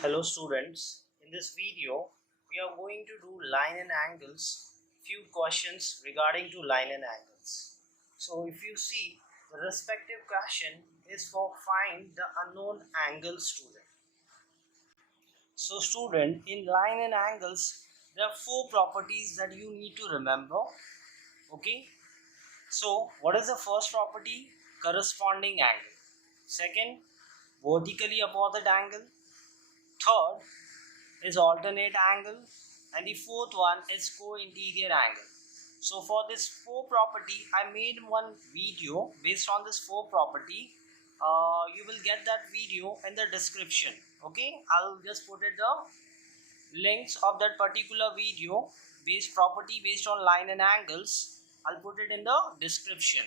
Hello students, in this video we are going to do line and angles, few questions regarding to line and angles. So if you see, the respective question is for find the unknown angle student. So student, in line and angles there are four properties that you need to remember. Okay, so what is the first property? Corresponding angle. Second, vertically opposite angle. Third is alternate angle, and the fourth one is co-interior angle. So for this four property I made one video based on this four property. You will get that video in the description. Okay, I'll just put it the links of that particular video based property based on line and angles. I'll put it in the description.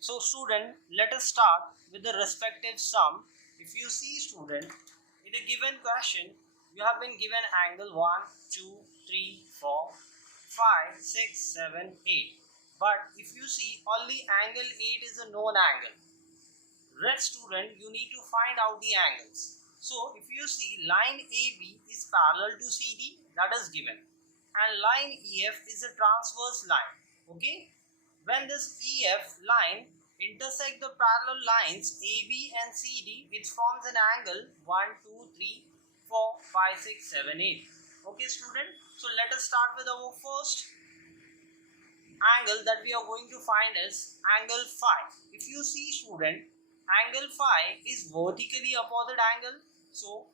So student, let us start with the respective sum. If you see student, in a given question, you have been given angle 1, 2, 3, 4, 5, 6, 7, 8. But if you see, only angle 8 is a known angle. Rest student, you need to find out the angles. So if you see, line AB is parallel to CD, that is given. And line EF is a transverse line. Okay. When this EF line intersect the parallel lines AB and CD, it forms an angle 1, 2, 3, 4, 5, 6, 7, 8. Okay student, so let us start with our first angle that we are going to find is angle phi. If you see student, angle phi is vertically opposite angle. So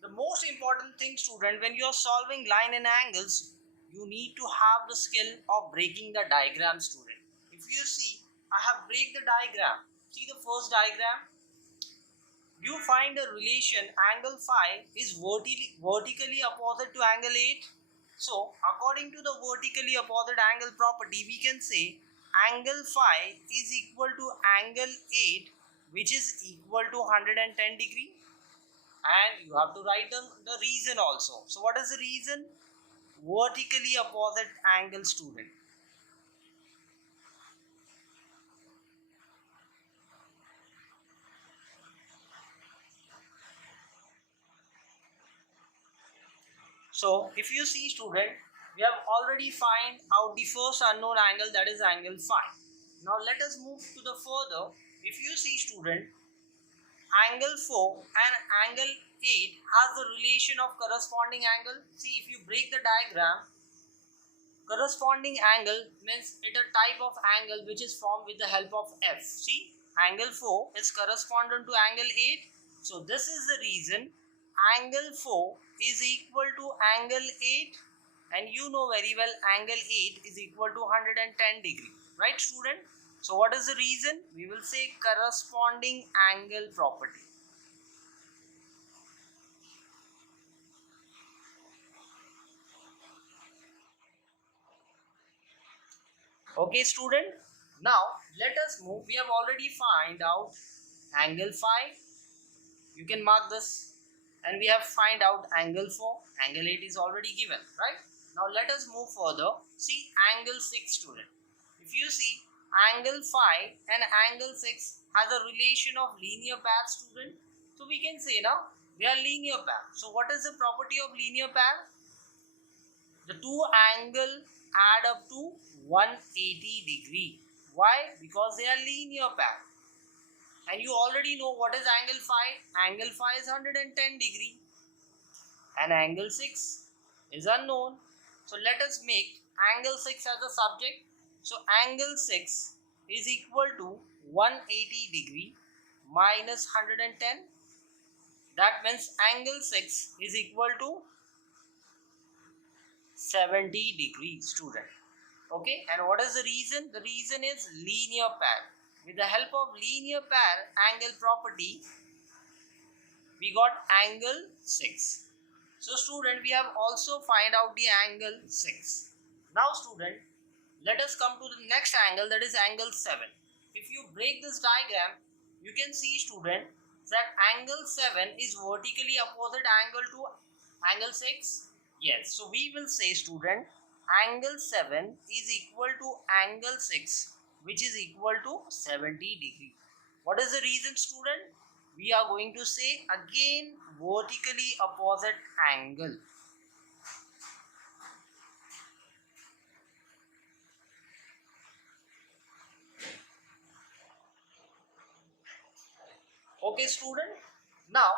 the most important thing student, when you are solving line and angles, you need to have the skill of breaking the diagram student. If you see, I have break the diagram. See the first diagram, you find a relation angle phi is vertically opposite to angle 8. So according to the vertically opposite angle property, we can say angle phi is equal to angle 8, which is equal to 110 degree. And you have to write the reason also. So what is the reason? Vertically opposite angle student. So if you see student, we have already find out the first unknown angle, that is angle phi. Now let us move to the further. If you see student, angle 4 and angle 8 has the relation of corresponding angle. See, if you break the diagram, corresponding angle means it a type of angle which is formed with the help of F. See, angle 4 is corresponding to angle 8. So this is the reason angle 4 is equal to angle 8, and you know very well angle 8 is equal to 110 degree. Right student? So what is the reason? We will say corresponding angle property. Okay student, now let us move. We have already find out angle phi, you can mark this, and we have find out angle 4, angle 8 is already given, right? Now let us move further. See angle 6 student. If you see, angle phi and angle 6 has a relation of linear pair student. So we can say now they are linear pair. So what is the property of linear pair? The two angle add up to 180 degree. Why? Because they are linear pair. And you already know what is angle phi. Angle phi is 110 degree and angle 6 is unknown. So let us make angle 6 as a subject. So angle 6 is equal to 180 degree minus 110. That means angle 6 is equal to 70 degrees student. Okay, and what is the reason? The reason is linear pair. With the help of linear pair angle property, we got angle 6. So student, we have also find out the angle 6. Now student, let us come to the next angle, that is angle 7. If you break this diagram, you can see student that angle 7 is vertically opposite angle to angle 6. Yes, so we will say student angle 7 is equal to angle 6, which is equal to 70 degree. What is the reason student? We are going to say again vertically opposite angle. Okay student, now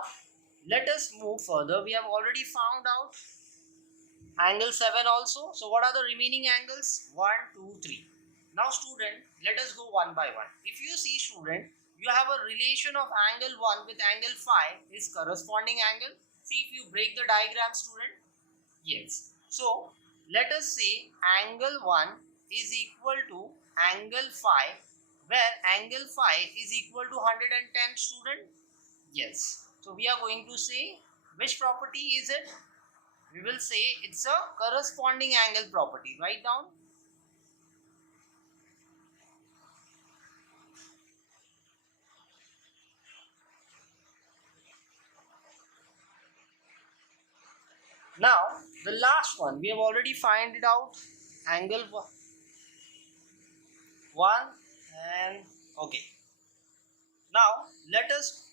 let us move further. We have already found out angle 7 also. So what are the remaining angles? 1, 2, 3. Now student, let us go one by one. If you see student, you have a relation of angle 1 with angle 5 is corresponding angle. See if you break the diagram student. Yes. So let us say angle 1 is equal to angle 5, where angle 5 is equal to 110 student. Yes. So we are going to say which property is it? We will say it's a corresponding angle property. Write down. Now the last one, we have already find it out, angle 1 and okay. Now let us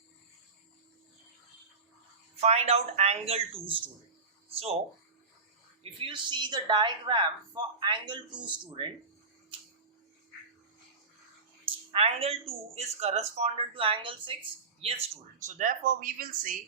find out angle 2 student. So if you see the diagram for angle 2 student, angle 2 is correspondent to angle 6. Yes student. So therefore we will say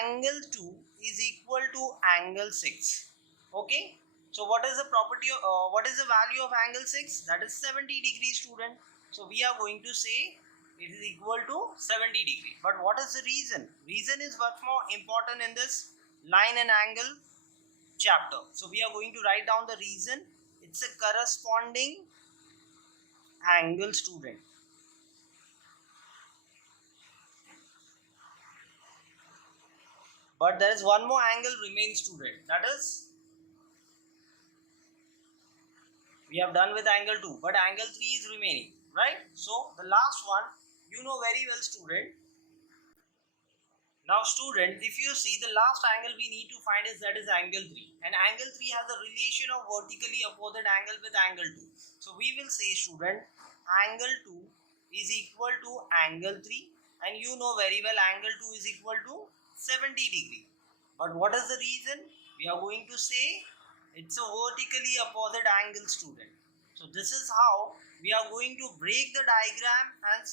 angle 2 is equal to angle 6. Okay. So what is the property what is the value of angle 6? That is 70 degrees student. So we are going to say it is equal to 70 degree. But what is the reason? Reason is much more important in this line and angle chapter. So we are going to write down the reason. It's a corresponding angle student. But there is one more angle remains student. That is, we have done with angle 2, but angle 3 is remaining, right? So the last one, you know very well student. Now student, if you see the last angle we need to find is that is angle 3, and angle 3 has a relation of vertically opposite angle with angle 2. So we will say student, angle 2 is equal to angle 3, and you know very well angle 2 is equal to 70 degree. But what is the reason? We are going to say it's a vertically opposite angle student. So this is how we are going to break the diagram and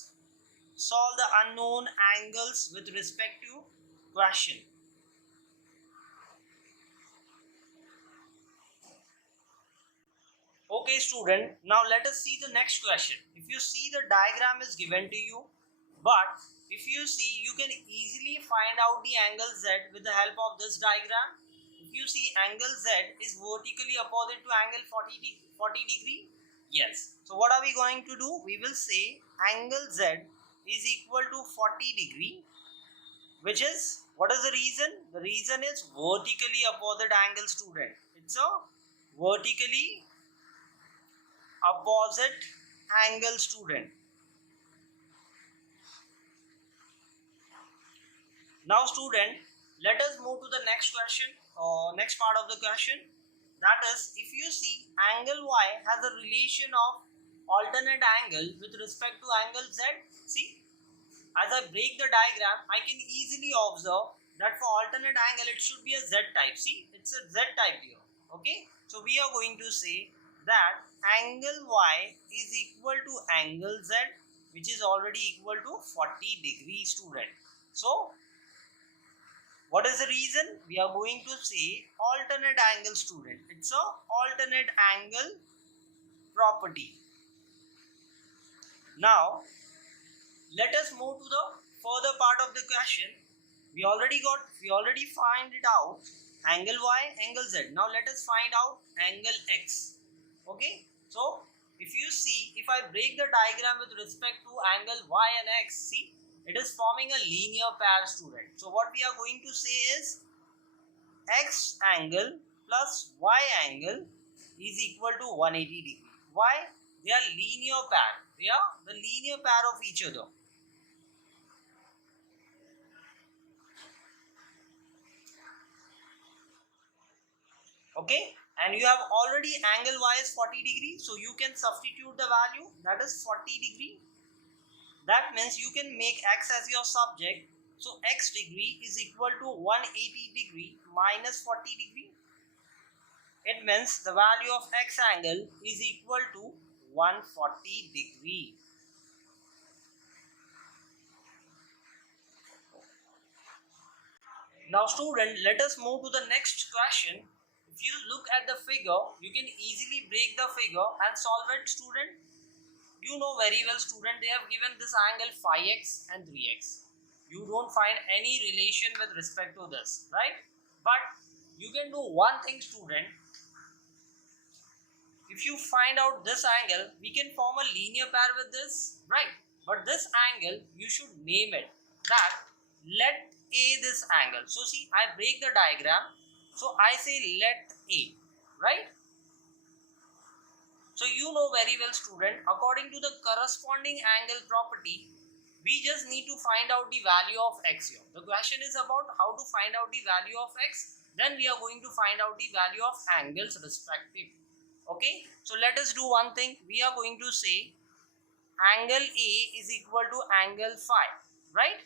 solve the unknown angles with respect to question. Okay student, now let us see the next question. If you see the diagram is given to you, but if you see, you can easily find out the angle Z with the help of this diagram. If you see angle Z is vertically opposite to angle 40 degree. Yes. So what are we going to do? We will say angle Z is equal to 40 degree, which is, what is the reason? The reason is vertically opposite angle student. It's a vertically opposite angle student. Now student, let us move to the next question, next part of the question. That is, if you see angle Y has a relation of alternate angle with respect to angle Z. See, as I break the diagram, I can easily observe that for alternate angle, it should be a Z type. See, it's a Z type here. Okay. So we are going to say that angle Y is equal to angle Z, which is already equal to 40 degrees student. So what is the reason? We are going to say alternate angle student. It's a alternate angle property. Now let us move to the further part of the question. We already find it out angle Y, angle Z. Now let us find out angle X. Okay. So if you see, if I break the diagram with respect to angle Y and X, see, it is forming a linear pair student. So what we are going to say is X angle plus Y angle is equal to 180 degree. Why? They are linear pair. They are the linear pair of each other. Okay, and you have already angle Y is 40 degree, so you can substitute the value, that is 40 degree. That means you can make X as your subject So x degree is equal to 180 degree minus 40 degree. It means the value of x angle is equal to 140 degree. Now student, let us move to the next question. If you look at the figure, you can easily break the figure and solve it, student. You know very well, student, they have given this angle 5x and 3x. You don't find any relation with respect to this, right? But you can do one thing, student. If you find out this angle, we can form a linear pair with this, right? But this angle, you should name it that let A this angle. So see, I break the diagram. So I say let A, right? So you know very well, student, according to the corresponding angle property, we just need to find out the value of x here. The question is about how to find out the value of x. Then we are going to find out the value of angles respective. Okay, so let us do one thing. We are going to say angle A is equal to angle phi, right?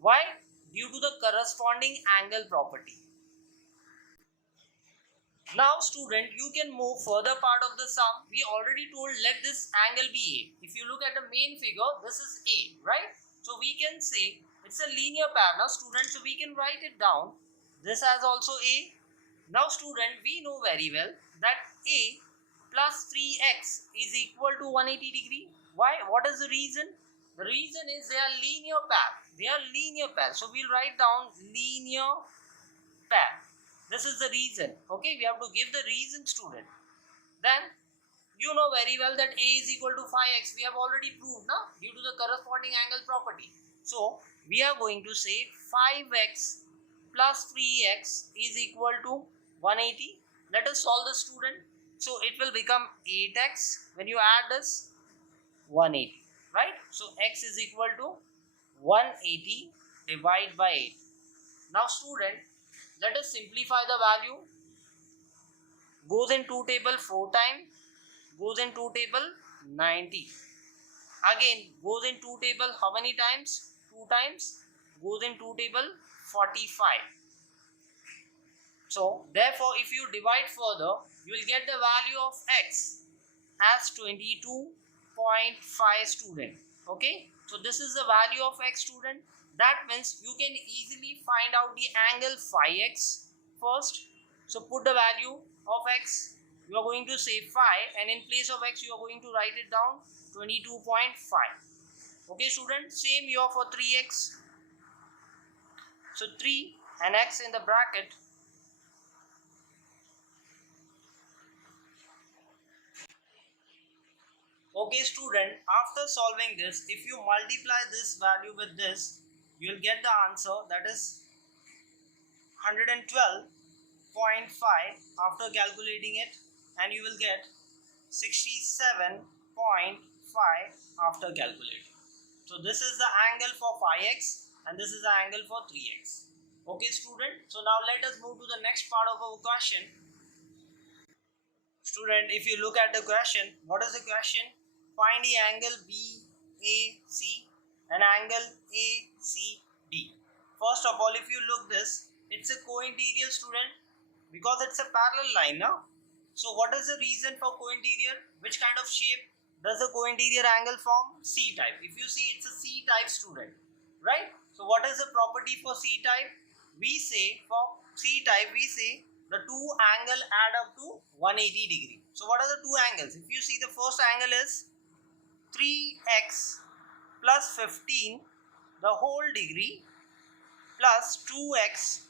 Why? Due to the corresponding angle property. Now student, you can move further part of the sum. We already told let this angle be A. If you look at the main figure, this is A, right? So we can say it's a linear pair. Now student, so we can write it down. This has also A. Now student, we know very well that A plus 3x is equal to 180 degree. Why? What is the reason? The reason is they are linear pair. They are linear pair. So we'll write down linear pair. This is the reason. Okay, we have to give the reason, student. Then you know very well that A is equal to 5x. We have already proved now due to the corresponding angle property. So we are going to say 5x plus 3x is equal to 180. Let us solve the, student. So it will become 8x. When you add this, 180, right? So x is equal to 180 divided by 8. Now student, let us simplify the value. Goes in 2 table 4 times, goes in 2 table 90. Again goes in 2 table how many times? 2 times. Goes in 2 table 45. So therefore if you divide further, you will get the value of x as 22.5, student. Okay, so this is the value of x, student. That means you can easily find out the angle phi x first. So put the value of x. You are going to say phi, and in place of x you are going to write it down 22.5. Okay student, same here for 3x. So 3 and x in the bracket. Okay student, after solving this, if you multiply this value with this, you will get the answer, that is 112.5 after calculating it, and you will get 67.5 after calculating. So this is the angle for phi x and this is the angle for 3x. Okay student, so now let us move to the next part of our question. Student, if you look at the question, what is the question? Find the angle BAC and angle ACD. First of all, if you look this, it's a co-interior, student, because it's a parallel line now. So what is the reason for co-interior? Which kind of shape does the co-interior angle form? C type. If you see, it's a C type, student, right? So what is the property for C type? We say for C type, we say the two angle add up to 180 degree. So what are the two angles? If you see, the first angle is 3x plus 15 the whole degree plus 2x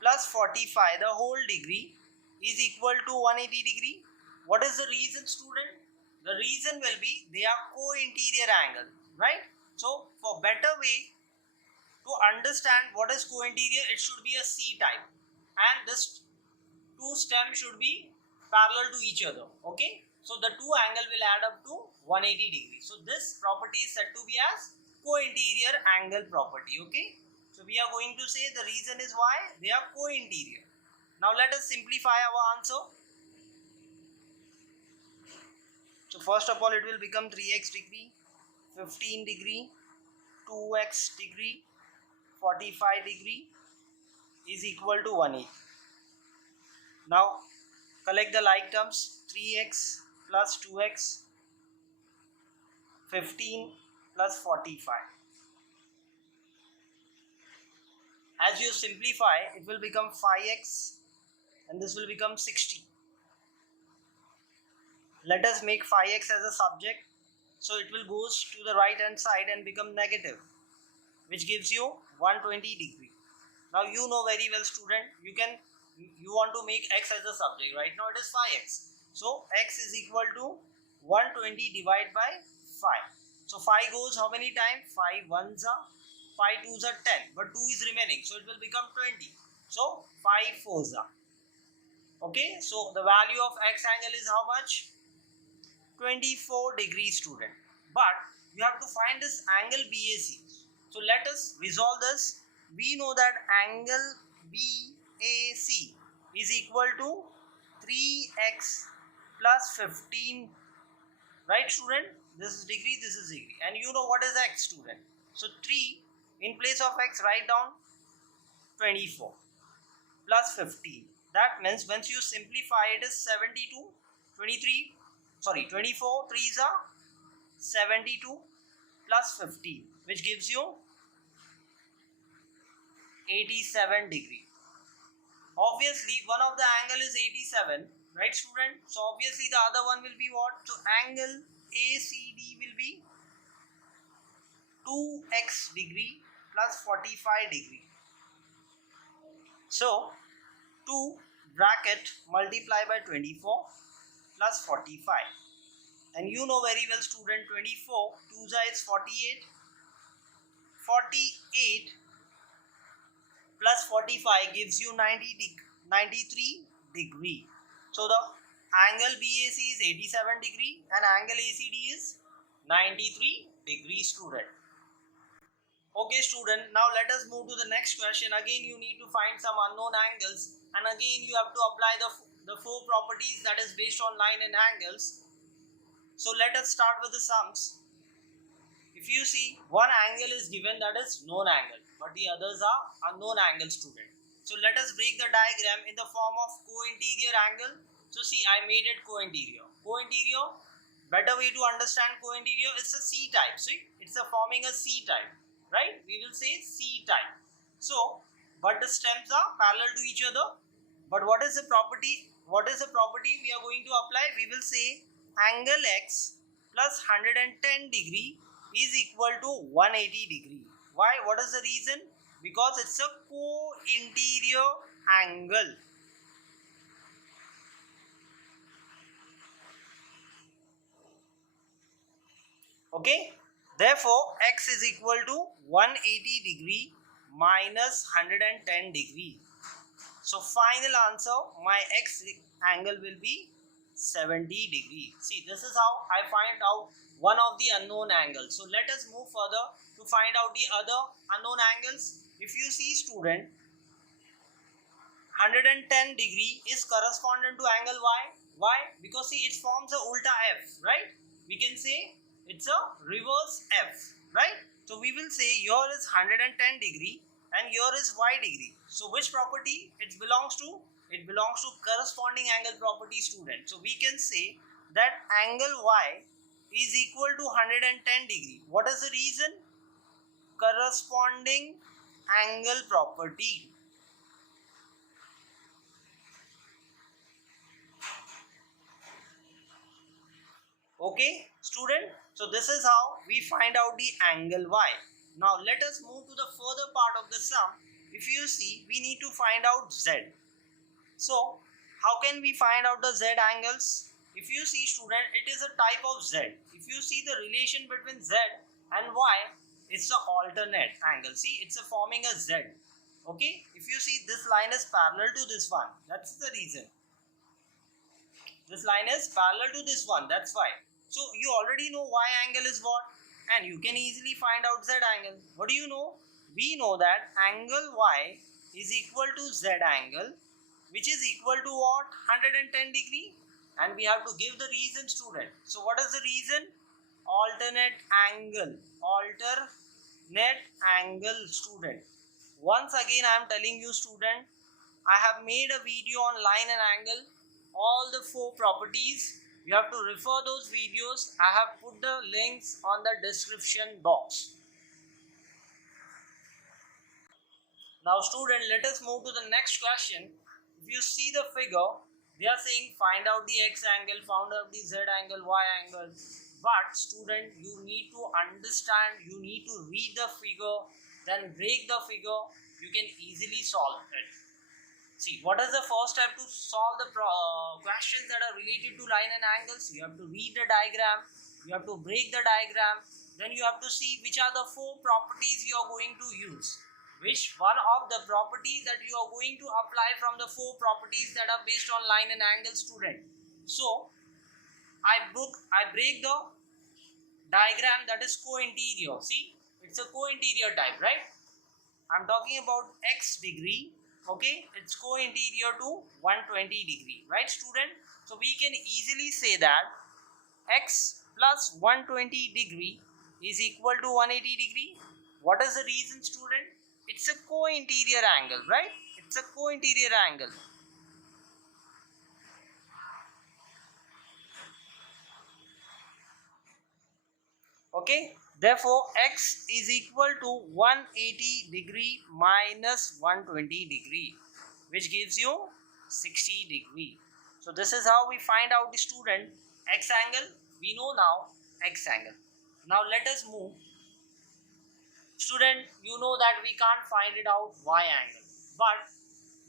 plus 45 the whole degree is equal to 180 degree. What is the reason, student? The reason will be they are co-interior angle, right? So for better way to understand what is co-interior, it should be a C type and this two stems should be parallel to each other. Okay, so the two angle will add up to 180 degrees. So this property is said to be as co-interior angle property. Okay, so we are going to say the reason is why they are co-interior. Now let us simplify our answer. So first of all, it will become 3x degree, 15 degree, 2x degree 45 degree is equal to 180. Now collect the like terms. 3x plus 2x 15 plus 45. As you simplify, it will become 5x and this will become 60. Let us make 5x as a subject, so it will goes to the right hand side and become negative, which gives you 120 degree. Now you know very well, student, you want to make x as a subject. Right now it is 5x, so x is equal to 120 divided by 5. So 5 goes how many times? 5 ones are 5 twos are 10, but 2 is remaining, so it will become 20. So 5 fours are. Okay, so the value of x angle is how much? 24 degrees, student. But you have to find this angle BAC. So let us resolve this. We know that angle BAC is equal to 3x plus 15. Right, student? This is degree, this is degree. And you know what is x, student. So 3 in place of x, write down 24 plus 15. That means once you simplify, it is 72, 23. Sorry, 24 3s are 72 plus 15, which gives you 87 degree. Obviously, one of the angle is 87, right, student? So obviously the other one will be what? So angle ACD will be 2x degree plus 45 degree. So 2 bracket multiply by 24 plus 45. And you know very well, student, 24 2s is 48. 48 plus 45 gives you 93 degree. So the angle BAC is 87 degree and angle ACD is 93 degree, student. Okay, student, now let us move to the next question. Again, you need to find some unknown angles, and again you have to apply the four properties that is based on line and angles. So let us start with the sums. If you see, one angle is given, that is known angle, but the others are unknown angle, student. So let us break the diagram in the form of co-interior angle. So see, I made it co-interior. Co-interior, better way to understand co-interior, it's a C type. See, it's a forming a C type, right? We will say C type. So, but the stems are parallel to each other. But what is the property? What is the property we are going to apply? We will say angle X plus 110 degree is equal to 180 degree. Why? What is the reason? Because it's a co-interior angle. Okay. Therefore, X is equal to 180 degree minus 110 degree. So final answer, my X angle will be 70 degree. See, this is how I find out one of the unknown angles. So let us move further to find out the other unknown angles. If you see, student, 110 degree is correspondent to angle Y. Why? Because see, it forms a ulta F, right? We can say it's a reverse F, right? So we will say here is 110 degree and here is Y degree. So which property it belongs to? It belongs to corresponding angle property, student. So we can say that angle Y is equal to 110 degree. What is the reason? Corresponding angle property. Okay, student. So this is how we find out the angle Y. Now let us move to the further part of the sum. If you see, we need to find out Z. So how can we find out the Z angles? If you see, student, it is a type of Z. If you see the relation between Z and Y, it's an alternate angle. See, it's a forming a Z. Okay, if you see, this line is parallel to this one. That's the reason. This line is parallel to this one. That's why. So you already know Y angle is what, and you can easily find out Z angle. What do you know? We know that angle Y is equal to Z angle, which is equal to what? 110 degree. And we have to give the reason, student. So what is the reason? Alternate angle. Alternate net angle, student. Once again I am telling you, student, I have made a video on line and angle, all the 4 properties. You have to refer those videos. I have put the links on the description box. Now student, let us move to the next question. If you see the figure, they are saying find out the x angle, find out the z angle, y angle. But student, you need to understand, you need to read the figure, then break the figure. You can easily solve it. See, what is the first step to solve the questions that are related to line and angles? You have to read the diagram, you have to break the diagram, then you have to see which are the 4 properties you are going to use. Which one of the properties that you are going to apply from the 4 properties that are based on line and angle, student. So, I break the diagram that is co-interior. See, it's a co-interior type, right? I'm talking about x degree. Okay, it's co-interior to 120 degree, right student? So we can easily say that x plus 120 degree is equal to 180 degree. What is the reason, student? It's a co-interior angle, right? It's a co-interior angle. Okay, therefore x is equal to 180 degree minus 120 degree, which gives you 60 degree. So this is how we find out the student x angle. We know now x angle. Now let us move. Student, you know that we can't find it out y angle, but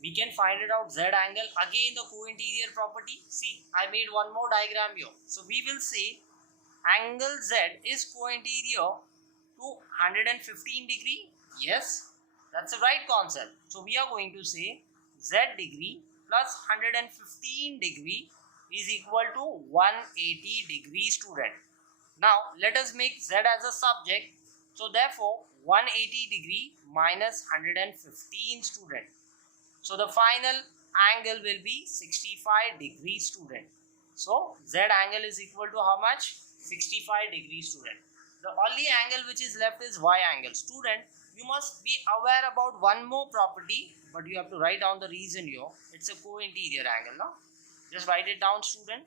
we can find it out z angle. Again the co-interior property. See, I made one more diagram here. So we will say angle z is co-interior to 115 degree. Yes, that's the right concept. So we are going to say z degree plus 115 degree is equal to 180 degree, student. Now let us make z as a subject. So therefore 180 degree minus 115, student. So the final angle will be 65 degree, student. So z angle is equal to how much? 65 degrees, student. The only angle which is left is y angle. Student, you must be aware about one more property, but you have to write down the reason here. It's a co-interior angle, no? Just write it down, student.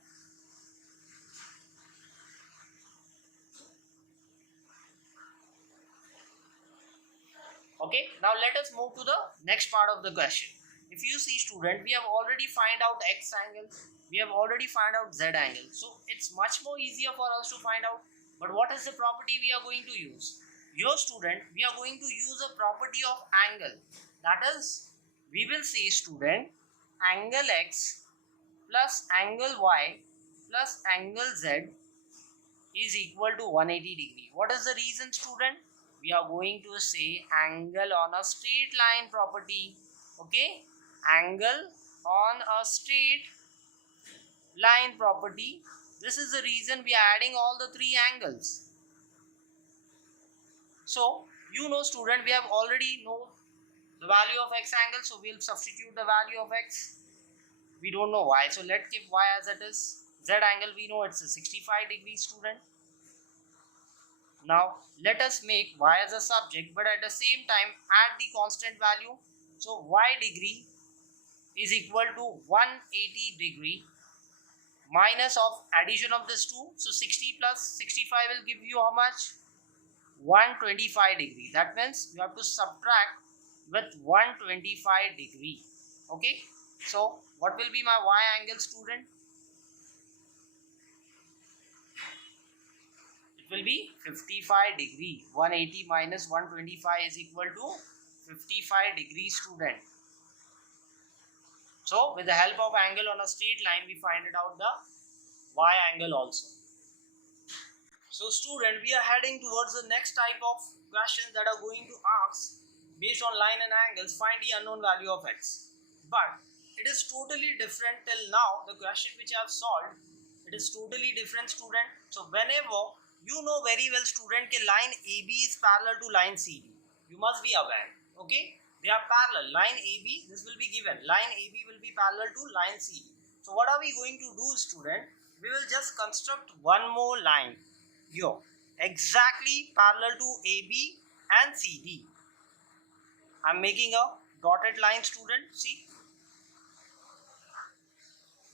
Okay, now let us move to the next part of the question. If you see, student, we have already find out x angle, we have already find out z angle. So it's much more easier for us to find out. But what is the property we are going to use? Your student, we are going to use a property of angle. That is, we will say, student, angle x plus angle y plus angle z is equal to 180 degree. What is the reason, student? We are going to say angle on a straight line property. Okay, angle on a straight line property. This is the reason we are adding all the 3 angles. So you know, student, we have already know the value of x angle, so we'll substitute the value of x. We don't know y, so let's keep y as it is. Z angle, we know it's a 65 degree, student. Now let us make y as a subject, but at the same time add the constant value. So y degree is equal to 180 degree minus of addition of this 2. So 60 plus 65 will give you how much? 125 degree. That means you have to subtract with 125 degree. Okay, so what will be my y angle, student? It will be 55 degree. 180 minus 125 is equal to 55 degree, student. So with the help of angle on a straight line, we find it out the y angle also. So student, we are heading towards the next type of questions that are going to ask based on line and angles, find the unknown value of x. But it is totally different till now. The question which I have solved, it is totally different, student. So whenever you know very well, student, that line AB is parallel to line CD. You must be aware. Okay, they are parallel. Line AB, this will be given. Line AB will be parallel to line CD. So what are we going to do, student? We will just construct one more line here, exactly parallel to AB and CD. I'm making a dotted line, student, see,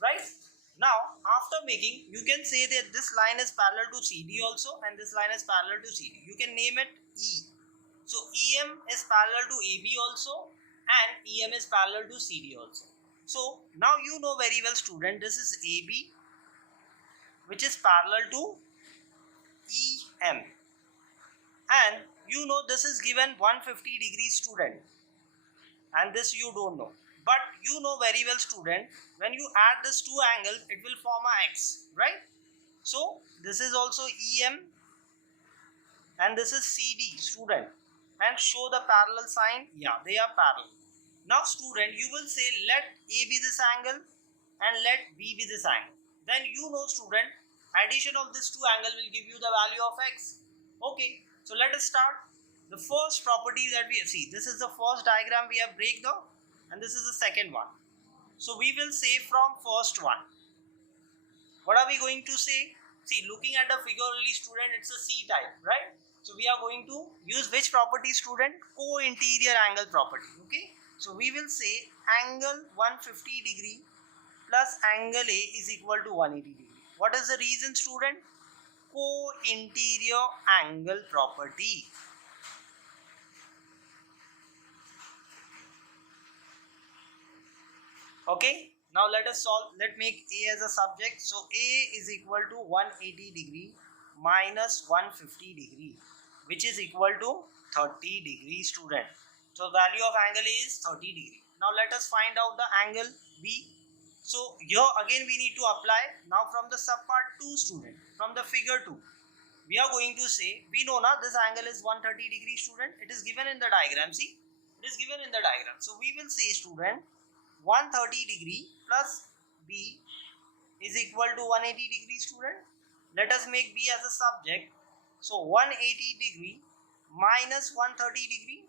right? Now, after making, you can say that this line is parallel to CD also and this line is parallel to CD. You can name it E. So, EM is parallel to AB also and EM is parallel to CD also. So, now you know very well, student, this is AB which is parallel to EM, and you know this is given 150 degrees, student, and this you don't know, but you know very well, student, when you add this two angles it will form a X, right? So this is also EM and this is CD, student, and show the parallel sign. Yeah, they are parallel. Now, student, you will say let A be this angle and let B be this angle. Then you know, student, addition of this two angle will give you the value of X. Okay, so let us start. The first property that we see, this is the first diagram we have break down and this is the second one. So we will say from first one. What are we going to say? See, looking at the figure only, student, it's a C type, right? So we are going to use which property, student? Co-interior angle property. Okay. So we will say angle 150 degree plus angle A is equal to 180 degree. What is the reason, student? Co-interior angle property. Okay. Now let us solve. Let make A as a subject. So A is equal to 180 degree minus 150 degree, which is equal to 30 degree, student. So value of angle A is 30 degree. Now let us find out the angle B. So here again we need to apply. Now from the subpart 2, student, from the figure 2, we are going to say, we know now this angle is 130 degree, student. It is given in the diagram. See, it is given in the diagram. So we will say, student, 130 degree plus B is equal to 180 degree, student. Let us make B as a subject. So 180 degree minus 130 degree,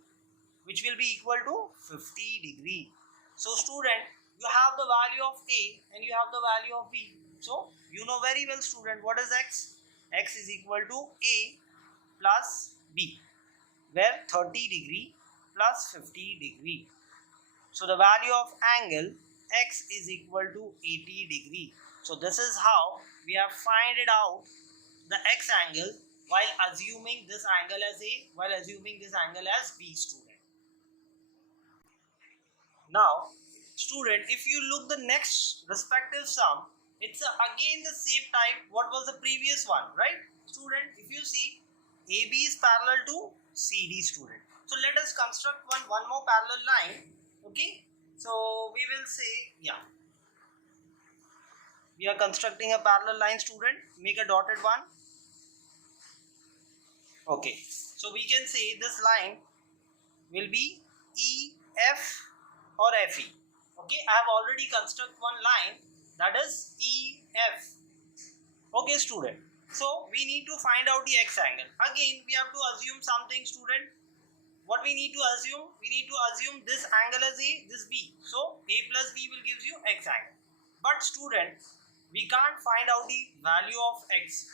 which will be equal to 50 degree. So student, you have the value of A and you have the value of B. So you know very well, student, what is X? X is equal to A plus B, where 30 degree plus 50 degree. So the value of angle X is equal to 80 degree. So this is how we have find it out the X angle while assuming this angle as A, while assuming this angle as B, student. Now, student, if you look the next respective sum, it's again the same type what was the previous one, right? Student, if you see, AB is parallel to CD, student. So let us construct one more parallel line. Okay, so we will say, yeah, we are constructing a parallel line, student. Make a dotted one. Okay, so we can say this line will be EF or FE. Okay, I have already constructed one line that is EF. Okay, student. So we need to find out the X angle. Again, we have to assume something, student. What we need to assume? We need to assume this angle as A, this B. So A plus B will give you X angle. But student, we can't find out the value of X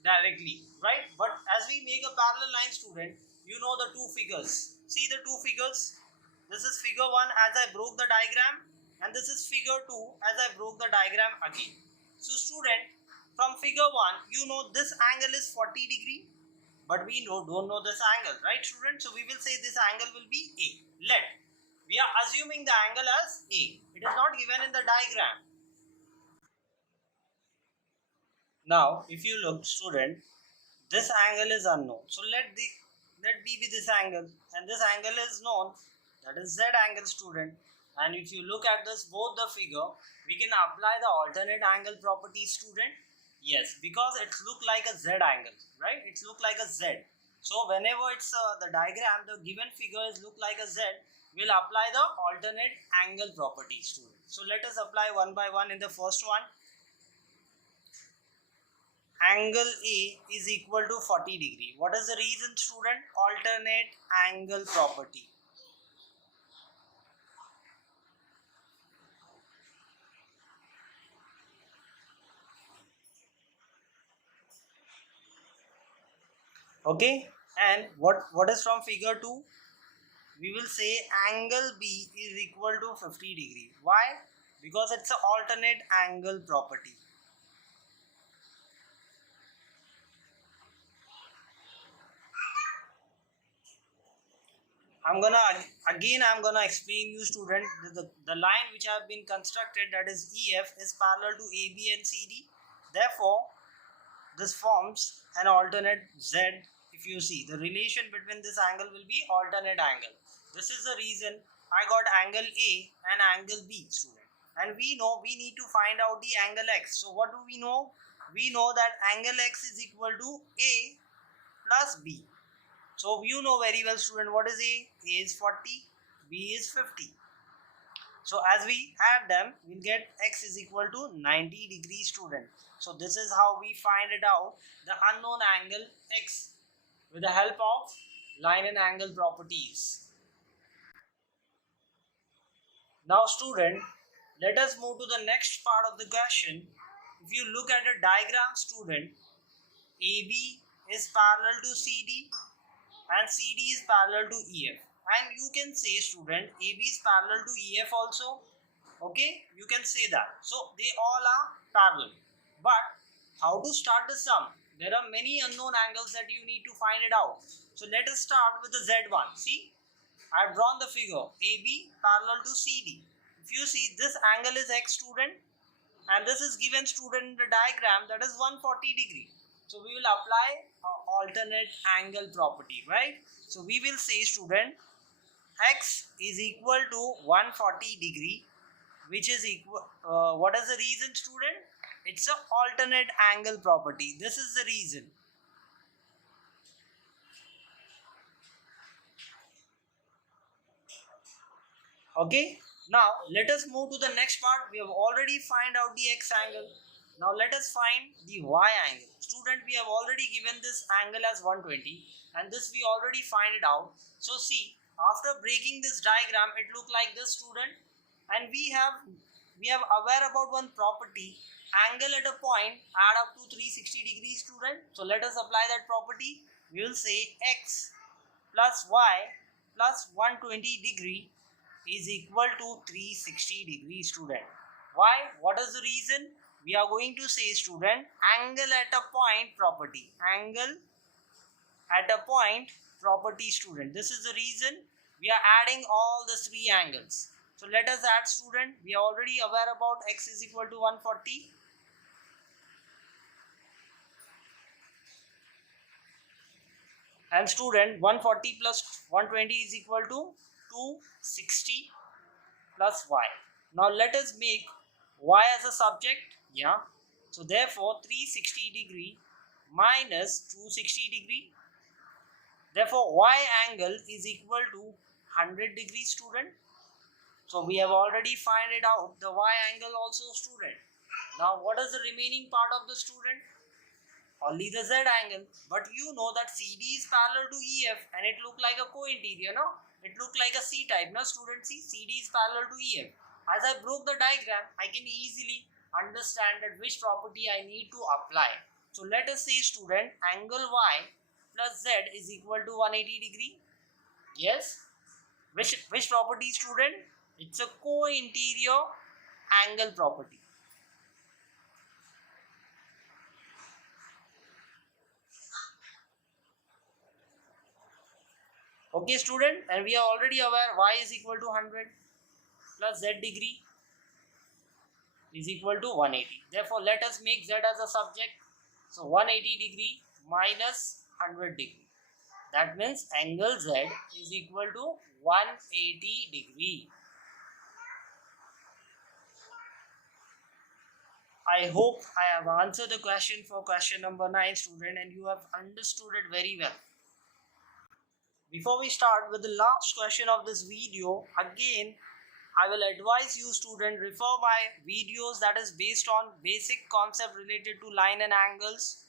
directly, right? But as we make a parallel line, student, you know the two figures. See the two figures. This is figure 1 as I broke the diagram, and this is figure 2 as I broke the diagram again. So student, from figure 1, you know this angle is 40 degree. But we don't know this angle, right, student? So we will say this angle will be A. We are assuming the angle as A. It is not given in the diagram. Now, if you look, student, this angle is unknown. So let B be this angle, and this angle is known. That is Z angle, student. And if you look at this both the figure, we can apply the alternate angle property, student. Yes, because it look like a Z angle, right? It look like a Z. So whenever it's the diagram, the given figure is look like a Z, we'll apply the alternate angle property, student. So let us apply one by one. In the first one, angle A is equal to 40 degree. What is the reason, student? Alternate angle property. Okay, And what is from figure 2? We will say angle B is equal to 50 degree. Why? Because it's an alternate angle property. I'm gonna explain you student the line which have been constructed, that is EF, is parallel to AB and CD. Therefore, this forms an alternate Z. If you see, the relation between this angle will be alternate angle. This is the reason I got angle A and angle B, student. And we know we need to find out the angle X. So what do we know? We know that angle X is equal to A plus B. So you know very well, student, what is A? A is 40, B is 50. So as we add them, we'll get X is equal to 90 degrees, student. So this is how we find it out, the unknown angle X, with the help of line and angle properties. Now student, let us move to the next part of the question. If you look at a diagram, student, AB is parallel to CD and CD is parallel to EF. And you can say, student, AB is parallel to EF also. Okay, you can say that. So they all are parallel. But how to start the sum? There are many unknown angles that you need to find it out. So let us start with the Z1. See, I have drawn the figure AB parallel to CD. If you see, this angle is X, student, and this is given, student, in the diagram, that is 140 degree. So we will apply alternate angle property, right? So we will say, student, X is equal to 140 degree, which is equal, what is the reason, student? It's an alternate angle property. This is the reason. Okay, now let us move to the next part. We have already find out the X angle. Now let us find the Y angle. Student, we have already given this angle as 120, and this we already find it out. So see, after breaking this diagram, it look like this, student, and we have aware about one property, angle at a point add up to 360 degrees, student. So let us apply that property. We will say X plus Y plus 120 degree is equal to 360 degrees, student. Why? What is the reason? We are going to say, student, angle at a point property. Angle at a point property, student. This is the reason we are adding all the three angles. So let us add, student. We are already aware about X is equal to 140. And student, 140 plus 120 is equal to 260 plus Y. Now let us make Y as a subject. Yeah. So therefore 360 degree minus 260 degree. Therefore Y angle is equal to 100 degrees, student. So we have already find it out, the Y angle also, student. Now what is the remaining part of the student? Only the Z angle. But you know that CD is parallel to EF and it look like a co-interior, no? It look like a C type, no, student? See, CD is parallel to EF. As I broke the diagram, I can easily understand that which property I need to apply. So let us say, student, angle Y plus Z is equal to 180 degree. Yes. Which property, student? It's a co-interior angle property. Okay, student, and we are already aware Y is equal to 100 plus Z degree is equal to 180. Therefore, let us make Z as a subject. So 180 degree minus 100 degree. That means angle Z is equal to 180 degree. I hope I have answered the question for question number 9, student, and you have understood it very well. Before we start with the last question of this video, again, I will advise you, student, refer my videos that is based on basic concept related to line and angles,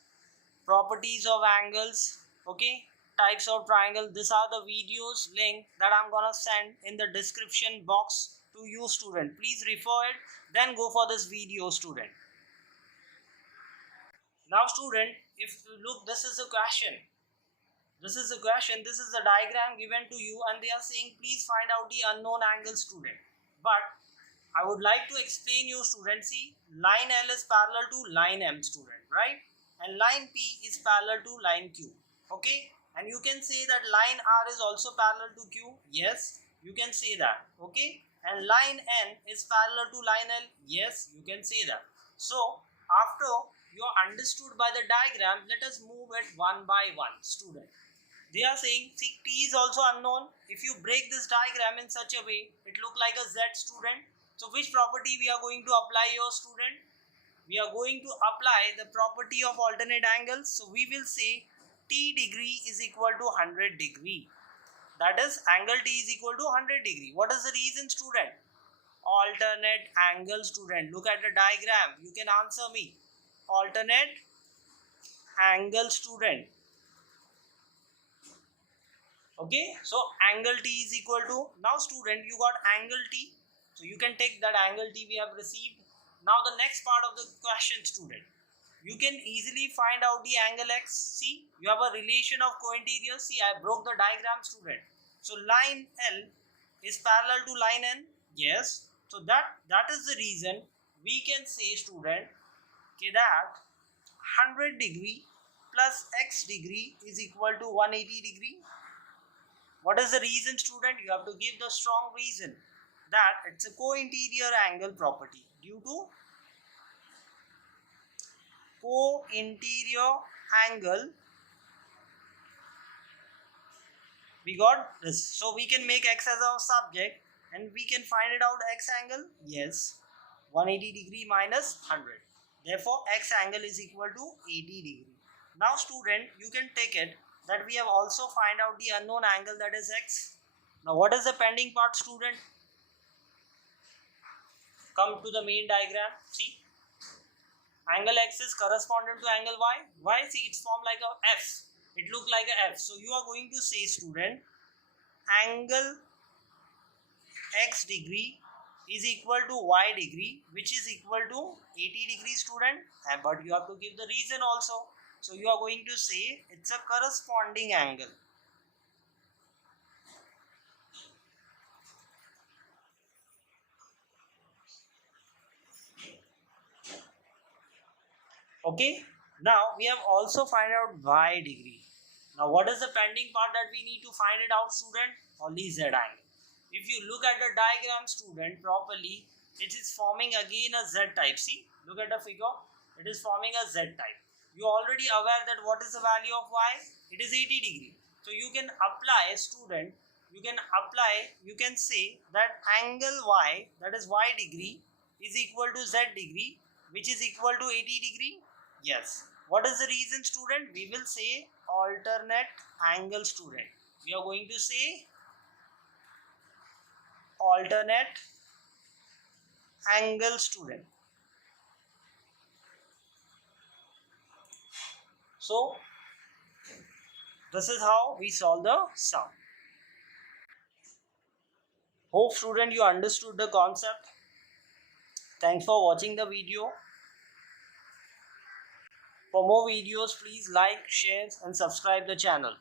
properties of angles, okay, types of triangle. These are the videos link that I'm gonna send in the description box to you, student. Please refer it, then go for this video, student. Now, student, if you look, this is a question. This is the question, this is the diagram given to you, and they are saying please find out the unknown angle, student. But I would like to explain you, student. See, line L is parallel to line M, student, right? And line P is parallel to line Q. Okay? And you can say that line R is also parallel to Q. Yes, you can say that. Okay? And line N is parallel to line L. Yes, you can say that. So, after you are understood by the diagram, let us move it one by one, student. They are saying, see, T is also unknown. If you break this diagram in such a way, it look like a Z, student. So which property we are going to apply here, student? We are going to apply the property of alternate angles. So we will say T degree is equal to 100 degree. That is, angle T is equal to 100 degree. What is the reason, student? Alternate angle, student. Look at the diagram. You can answer me. Alternate angle, student. Okay, so angle T is equal to, now student, you got angle T, so you can take that angle T we have received. Now the next part of the question, student, you can easily find out the angle X. See, you have a relation of cointerior. See, I broke the diagram, student. So line L is parallel to line N. Yes, so that is the reason we can say, student, that 100 degree plus X degree is equal to 180 degree. What is the reason, student? You have to give the strong reason that it's a co-interior angle property. Due to co-interior angle, we got this. So we can make X as our subject and we can find it out X angle. Yes, 180 degree minus 100. Therefore, X angle is equal to 80 degree. Now, student, you can take it that we have also find out the unknown angle, that is X. Now what is the pending part, student? Come to the main diagram. See, angle X is corresponding to angle Y. Y, see, it's formed like a F. It look like a F. So you are going to say, student, angle X degree is equal to Y degree, which is equal to 80 degree, student. But you have to give the reason also. So you are going to say it's a corresponding angle. Okay. Now we have also find out Y degree. Now what is the pending part that we need to find it out, student? Only Z angle. If you look at the diagram, student, properly, it is forming again a Z type. See, look at the figure. It is forming a Z type. You are already aware that what is the value of Y? It is 80 degree. So you can apply, student, you can say that angle Y, that is Y degree, is equal to Z degree, which is equal to 80 degree. Yes. What is the reason, student? We will say alternate angle, student. We are going to say alternate angle, student. So this is how we solve the sum. Hope, student, you understood the concept. Thanks for watching the video. For more videos, please like, share and subscribe the channel.